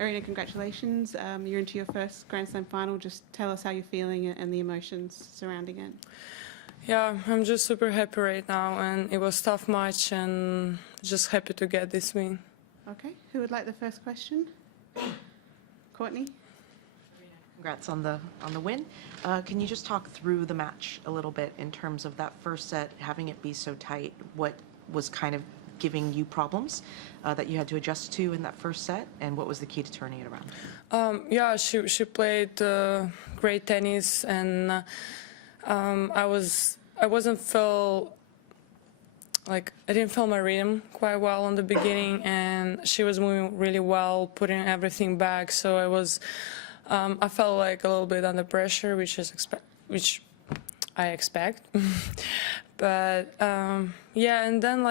Aryna, congratulations. You're into your first Grand Slam final. Just tell us how you're feeling and the emotions surrounding it. Yeah, I'm just super happy right now, and it was a tough match, and just happy to get this win. Okay, who would like the first question? Courtney? Congrats on the win. Can you just talk through the match a little bit in terms of that first set, having it be so tight? What was kind of giving you problems that you had to adjust to in that first set, and what was the key to turning it around? Yeah, she played great tennis, and I didn't feel my rhythm quite well in the beginning, and she was moving really well, putting everything back. So I felt like a little bit under pressure, which I expect. But yeah, and then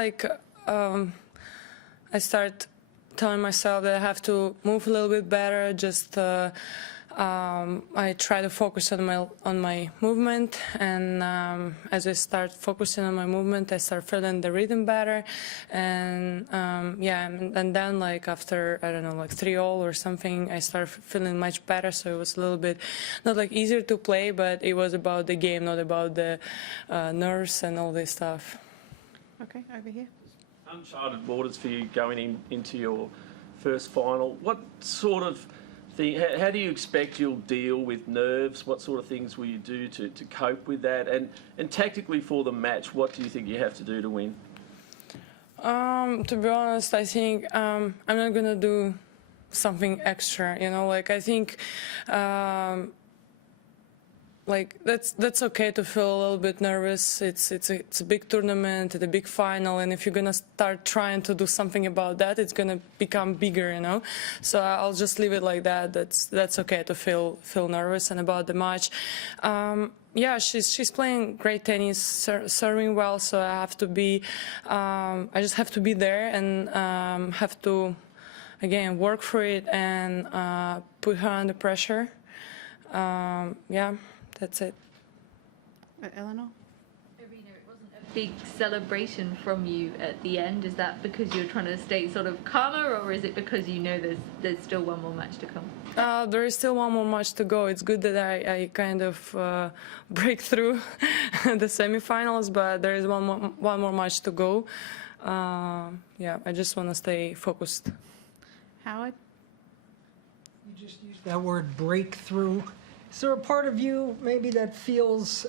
I start telling myself that I have to move a little bit better. I try to focus on my movement, and as I start focusing on my movement, I start feeling the rhythm better, and yeah, and then after, I don't know, 3-all or something, I start feeling much better. So it was a little bit not easier to play, but it was about the game, not about the nerves and all this stuff. Okay, over here. Uncharted waters for you going into your first final. What sort of how do you expect you'll deal with nerves? What sort of things will you do to cope with that? And tactically for the match, what do you think you have to do to win? To be honest, I think I'm not gonna do something extra. I think that's okay to feel a little bit nervous. It's a big tournament, it's a big final, and if you're gonna start trying to do something about that, it's gonna become bigger, So I'll just leave it like that. That's okay to feel nervous. And about the match, yeah, she's playing great tennis, serving well. So I just have to be there and have to again work for it and put her under pressure. Yeah. That's it. Eleanor? Aryna, it wasn't a big celebration from you at the end. Is that because you're trying to stay sort of calmer, or is it because you know there's still one more match to come? There is still one more match to go. It's good that I kind of break through the semifinals, but there is one more match to go. Yeah, I just want to stay focused. Howard? You just used that word, breakthrough. Is there a part of you maybe that feels,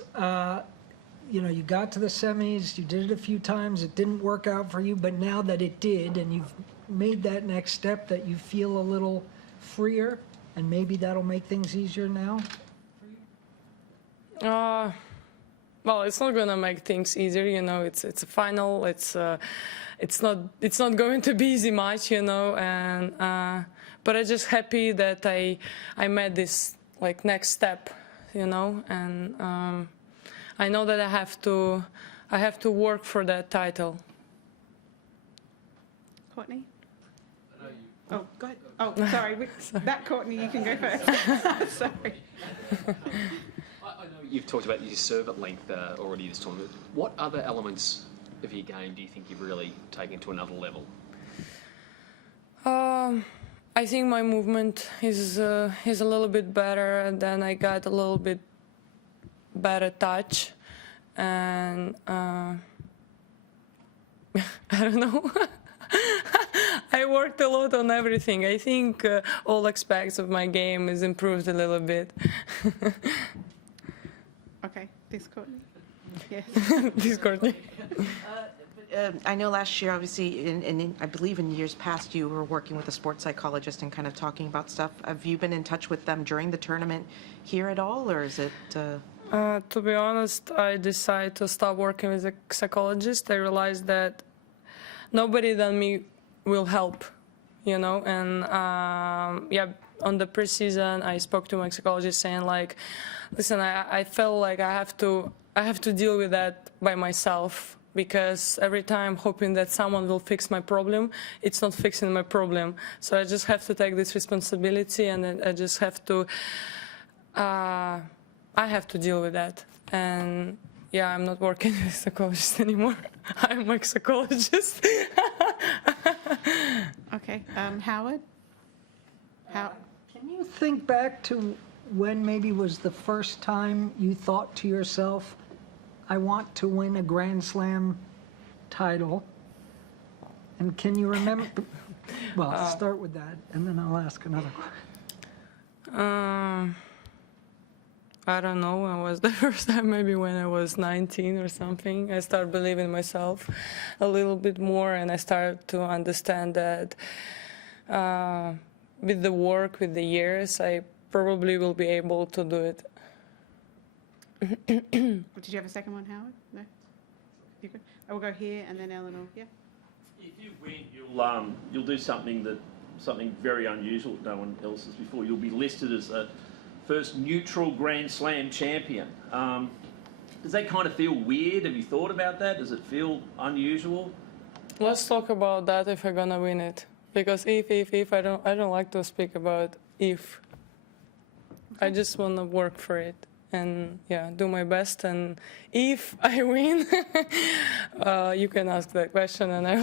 you got to the semis, you did it a few times, it didn't work out for you, but now that it did and you've made that next step, that you feel a little freer, and maybe that'll make things easier now for you? Well, it's not gonna make things easier, It's a final. It's not going to be easy match, And but I'm just happy that I made this next step, and I know that I have to work for that title. Courtney? Oh, go ahead. Oh, sorry. That Courtney, you can go first. Sorry. I know you've talked about your serve at length already this tournament. What other elements of your game do you think you've really taken to another level? I think my movement is a little bit better, and then I got a little bit better touch, and I don't know. I worked a lot on everything. I think all aspects of my game is improved a little bit. Okay, this Courtney. Yes. This Courtney. I know last year, obviously, I believe in years past, you were working with a sports psychologist and kind of talking about stuff. Have you been in touch with them during the tournament here at all, or is it? To be honest, I decided to stop working with a psychologist. I realized that nobody than me will help, And yeah, on the preseason, I spoke to my psychologist saying listen, I felt like I have to deal with that by myself. Because every time hoping that someone will fix my problem, it's not fixing my problem. So I just have to take this responsibility, and I just have to, I have to deal with that. And yeah, I'm not working with a psychologist anymore. I'm a psychologist. Okay, Howard? How? Can you think back to when maybe was the first time you thought to yourself, I want to win a Grand Slam title? And can you remember? Well, start with that, and then I'll ask another question. I don't know when was the first time, maybe when I was 19 or something. I started believing in myself a little bit more, and I started to understand that with the work, with the years, I probably will be able to do it. Did you have a second one, Howard? No? You good? I will go here and then Eleanor. Yeah. If you win, you'll do something very unusual that no one else has before. You'll be listed as a first neutral Grand Slam champion. Does that kind of feel weird? Have you thought about that? Does it feel unusual? Let's talk about that if I'm gonna win it. Because if I don't like to speak about if. I just want to work for it and do my best. And if I win, you can ask that question and I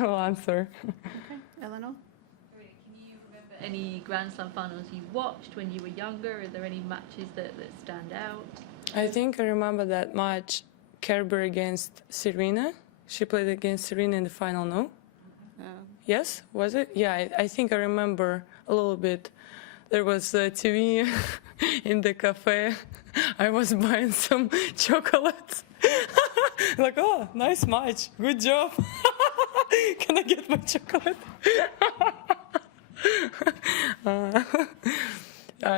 will answer. Okay. Eleanor? Can you remember any Grand Slam finals you watched when you were younger? Are there any matches that stand out? I think I remember that match, Kerber against Serena. She played against Serena in the final, no? Yes, was it? Yeah, I think I remember a little bit. There was a TV in the cafe. I was buying some chocolates. Like, oh, nice match. Good job. Can I get my chocolate?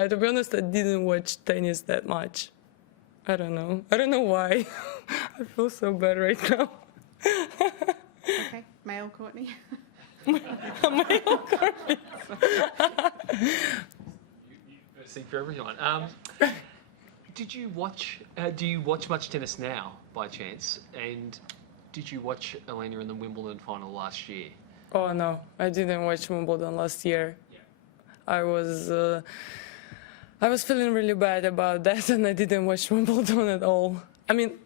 To be honest, I didn't watch tennis that much. I don't know. I don't know why. I feel so bad right now. Okay. Male Courtney? Male Courtney. Thing for everyone. Did you watch? Do you watch much tennis now, by chance? And did you watch Aryna in the Wimbledon final last year? Oh no, I didn't watch Wimbledon last year. Yeah. I was feeling really bad about that, and I didn't watch Wimbledon at all. I mean,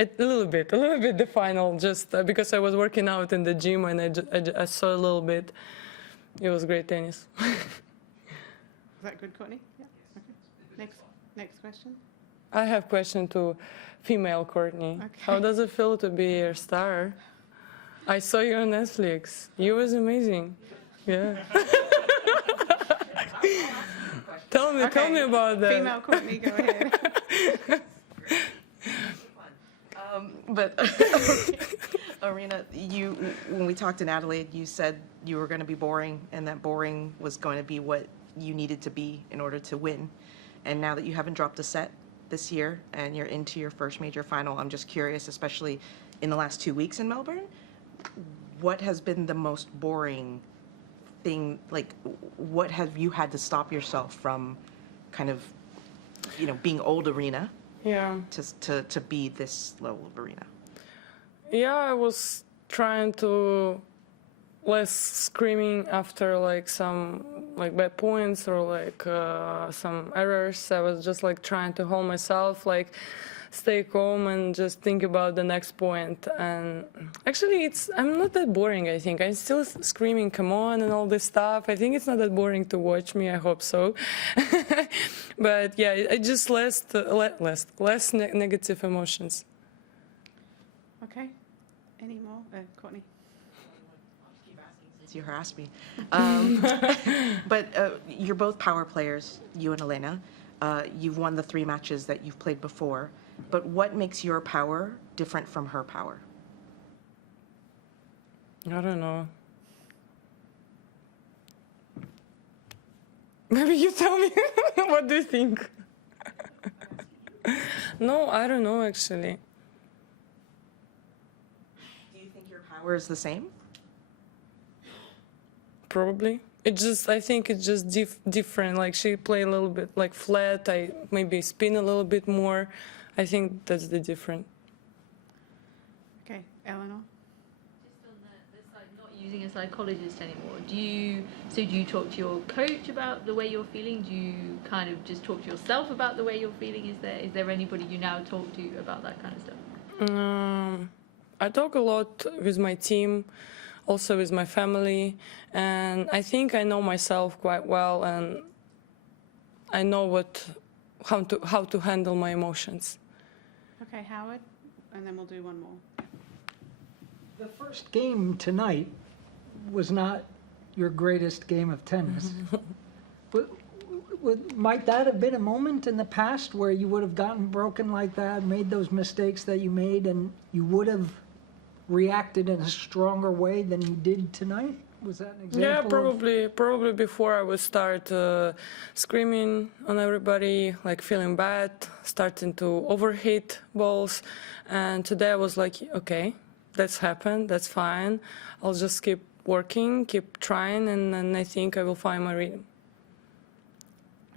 a little bit the final, just because I was working out in the gym and I saw a little bit. It was great tennis. Is that good, Courtney? Yeah. Okay. Next question. I have question to female Courtney. Okay. How does it feel to be a star? I saw you on Netflix. You was amazing. Yeah. Tell me about that. Female Courtney, go ahead. But Aryna, when we talked in Adelaide, you said you were going to be boring, and that boring was going to be what you needed to be in order to win. And now that you haven't dropped a set this year and you're into your first major final, I'm just curious, especially in the last 2 weeks in Melbourne, what has been the most boring thing? Like, what have you had to stop yourself from kind of, being old Aryna? Yeah. To be this level of Aryna? Yeah, I was trying to less screaming after some bad points or some errors. I was just trying to hold myself, stay calm and just think about the next point. And actually, I'm not that boring. I think I'm still screaming, "Come on!" and all this stuff. I think it's not that boring to watch me. I hope so. But yeah, I just less negative emotions. Okay. Any more? Courtney? You harassed me. But you're both power players, you and Aryna. You've won the 3 matches that you've played before. But what makes your power different from her power? I don't know. Maybe you tell me. What do you think? No, I don't know, actually. Do you think your power is the same? Probably. I think it's just different. She play a little bit flat. I maybe spin a little bit more. I think that's the difference. Okay. Eleanor? Just on the side, not using a psychologist anymore, do you talk to your coach about the way you're feeling? Do you kind of just talk to yourself about the way you're feeling? Is there anybody you now talk to about that kind of stuff? I talk a lot with my team. also with my family. And I think I know myself quite well, and I know how to handle my emotions. Okay, Howard, and then we'll do one more. The first game tonight was not your greatest game of tennis. Might that have been a moment in the past where you would have gotten broken like that, made those mistakes that you made, and you would have reacted in a stronger way than you did tonight? Was that an example? Yeah, probably before I would start screaming on everybody, like feeling bad, starting to overhit balls. And today I was like, okay, that's happened, that's fine. I'll just keep working, keep trying, and then I think I will find my rhythm.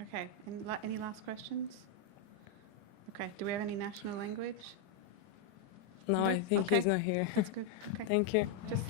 Okay, any last questions? Okay, do we have any national language? No, I think Okay. he's not here. That's good. Okay. Thank you. Just